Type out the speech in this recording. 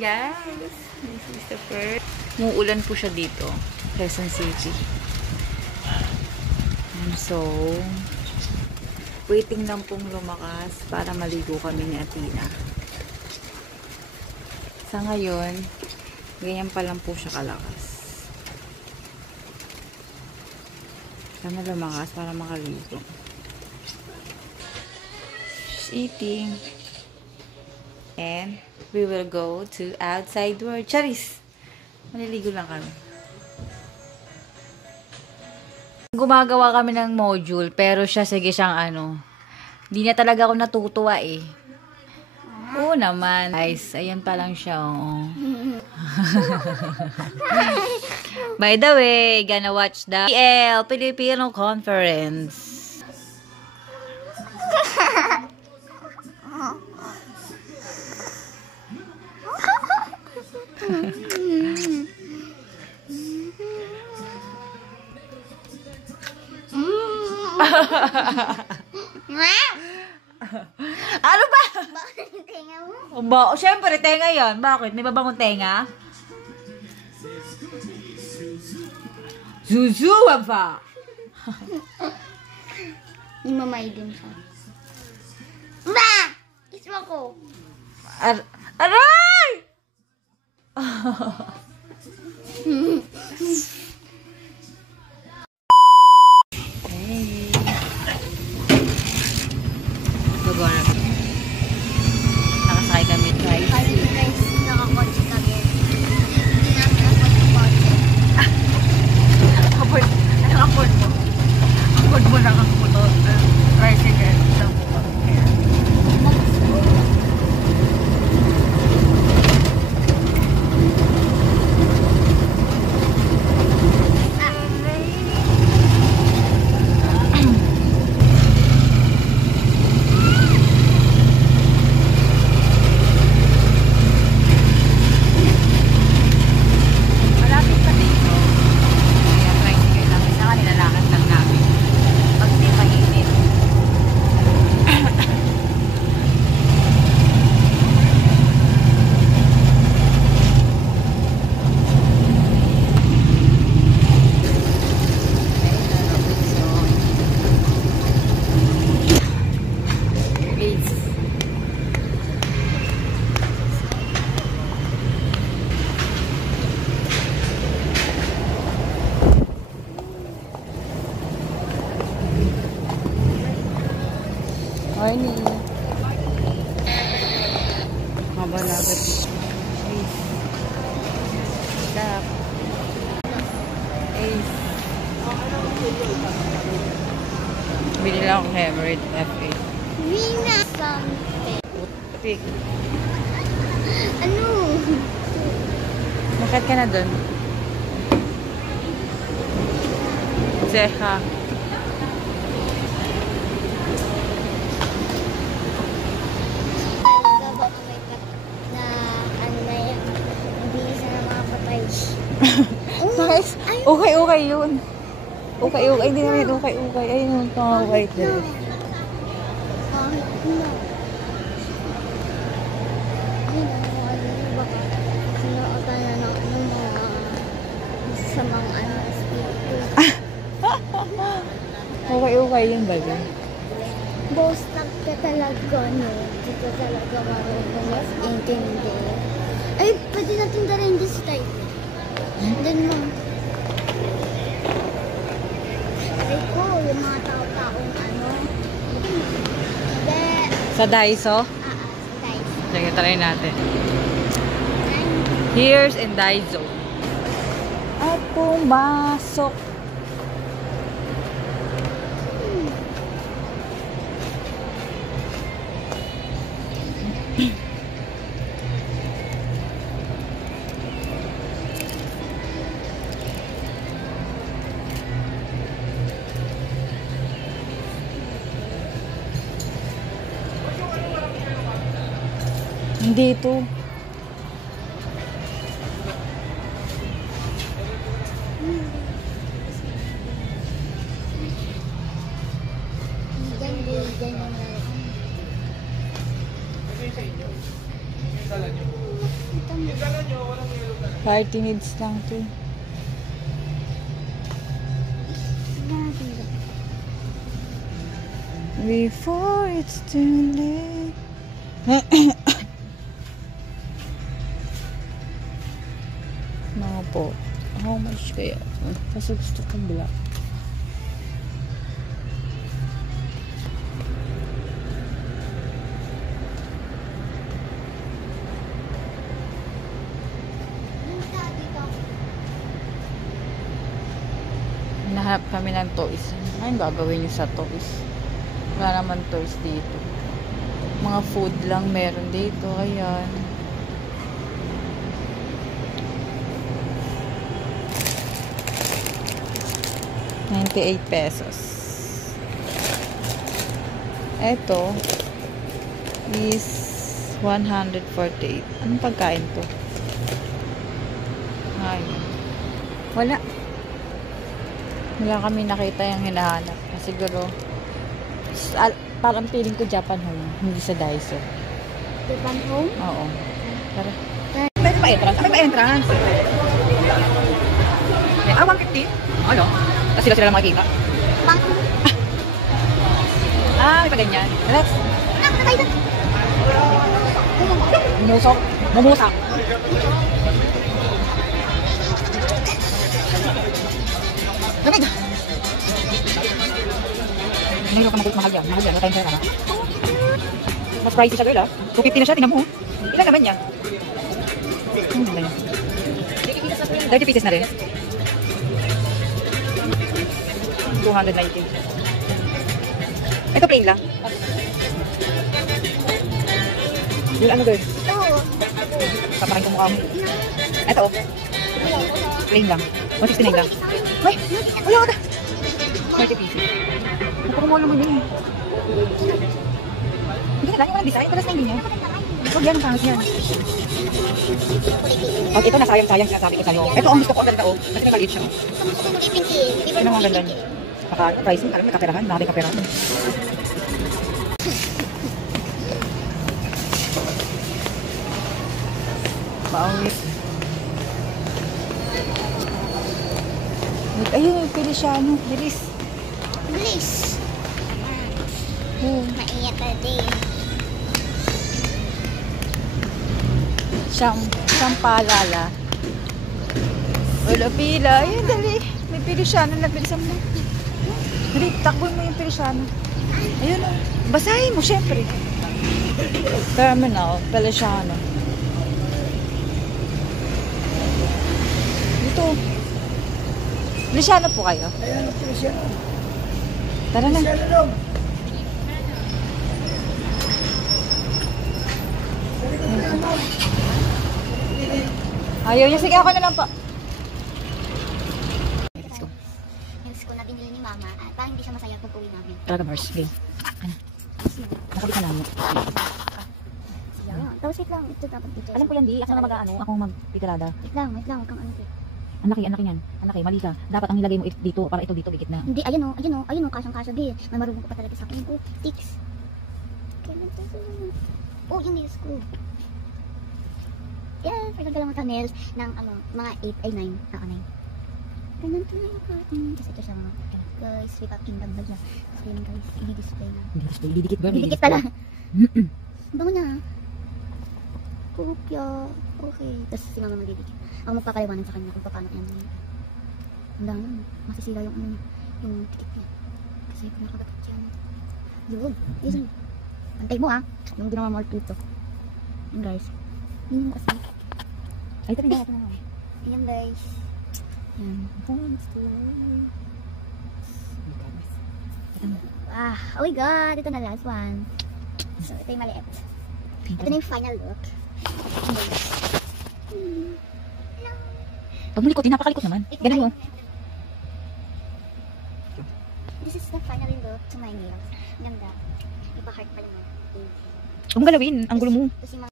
guys. This is the first. Muulan po siya dito. Quezon City. And so, waiting lang pong lumakas para maligo kami ni Athena. Sa ngayon, ganyan pa lang po siya kalakas. Sana lumakas para makaligo. She's eating. And we will go to outside world. Charis! Maliligo lang kami. Gumagawa kami ng module, pero siya, sige siyang hindi na talaga ako natutuwa eh. Oo naman. Guys, ayan pa lang siya. Oh. By the way, gonna watch the PL, Filipino Conference. Ano ba? Bakit yung tenga mo? Siyempre, tenga yon. Bakit? May babangong tenga? Zuzu, ba? Yung mamay din siya. Ba! Kisma ko. Aray! Nakasakay kami guys. Kali guys, nakakotse kami. Hindi namin nakakotse. Afford mo. Afford mo lang ang puto. Tricycle. Lang po kami. Morning. Mabalagat. Stop. Ace. Bili lang akong Emerald F8. Rina something. Pick. Ano? Bakit ka na dun? Zeha. Nice. Okay yun. Okay. Hindi naman yun okay. Ayun yung pang white dress. Kahit na. Sinuotan na ng mga masamang espiritu. Okay yun ba yun? Boss, ka talaga, no? Hindi ka talaga marunong mas-intindi. Ay, pwede natin dalhin din sa tayo. Then mo. Ay ko, yung mga tao-taong Sa Daiso? sa Daiso. Sige, try natin. Here's in Daiso. At pumasok. Hindi ito. Ito mo. Party needs lang to. Before it's too late. Mga po. How much kaya? Kasi gusto kong black. Nahanap kami ng toys. Ano gagawin nyo sa toys? Wala naman toys dito. Mga food lang meron dito. Ayan. ₱98. Ito is 148. Anong pagkain to? Ayan. Wala kami nakita yung hinahanap. Siguro parang feeling ko Japan Home, hindi sa Daiso. Japan Home? Oo. Tara. Pwede pa entrance? Ano ba entrance? 150? Ano? Kasi sila lang makikita. May pa ganyan. Let's. Mumusok. Mumusak. Lamig! Ngayon ka mahal yan. Mahal yan. Wala tayong pera. Mas pricey siya, girl, ah. 250 na siya. Tingnan mo. Ilan naman yan? Ganda niya. 30 pieces na rin. 290. Ito plain lang. Yung ano, girl? Papakin ko mukha mo. Ito, oh. Plain lang. 169 lang. Ay! Wala ka! 30 pieces. Napakumolo mo yun. Hindi na lang yung walang design. Paras na hindi niya. Huwag yan, ang pangit yan. Pag ito, nasayang-sayang sinasabi ko sa'yo. Ito ang gusto ko agad-agad. Kasi may maliit siya. Ano ang ganda niya? Pricing, alam mo, kaperahan. Nakabing kaperahan. Maawit. Ayun, pili siya, ano, bilis. Bilis. Maingat na din. Siyang paalala. Wala pila. Ayun, dali. May pili siya, ano, nabilisan mo. Dali, takboy mo yung pili siya, ano. Ayun, oh. Basahin mo, syempre. Terminal, pili siya, ano. Dito. Feliciano po kayo? Ayan, Feliciano. Tara na. Feliciano. Ayaw niya. Sige, ako na lang po. Yung school na binili ni Mama, parang hindi siya masaya pag uwi namin. Talaga, Mars. Okay. Ano? Nakabit ka namin. Tapos wait lang, ito dapat dito. Alam ko yan, di. Ako na mag-ano. Ako magpipirada. Wait lang, huwag kang ano. Ang laki yan. Ang laki, mali ka. Dapat ang nilagay mo dito, para ito dito, bigit na. Hindi, ayun o, kasyang-kasya di. May marunong ko pa talaga sa akin. Oh, sticks. Kailan to? Oh, yung nails ko. Yes, nagagawa mo nails ng ano, mga 8 ay 9. Ako 9. Kailan to na yung curtain? Kasi ito siya mga, guys, sweet up kingdom ba siya? So yun guys, i-display na. Didikit ba? Didikit pala. Bango na. Kopya. Okay. Tapos si Mama magdidikit. Ako magpapaliwanag sa kanya kung paano yan. Ang dami. Masisira yung ano, yung tikit niya. Kasi kung nakagatot yan. Yun. Yun. Antay mo ah. Yung ginawa mo dito. Yun guys. Yun mo kasi. Ay, ito na. Yan guys. Yan. Oh my god. Ito na last one. So ito yung maliit. Ito na yung final look. Pag malikot, napakalikot naman. Ganun mo. This is the final look to my nails. Ganda. Ipa-heart pa naman. Huwag galawin. Ang gulo mo. Tapos yung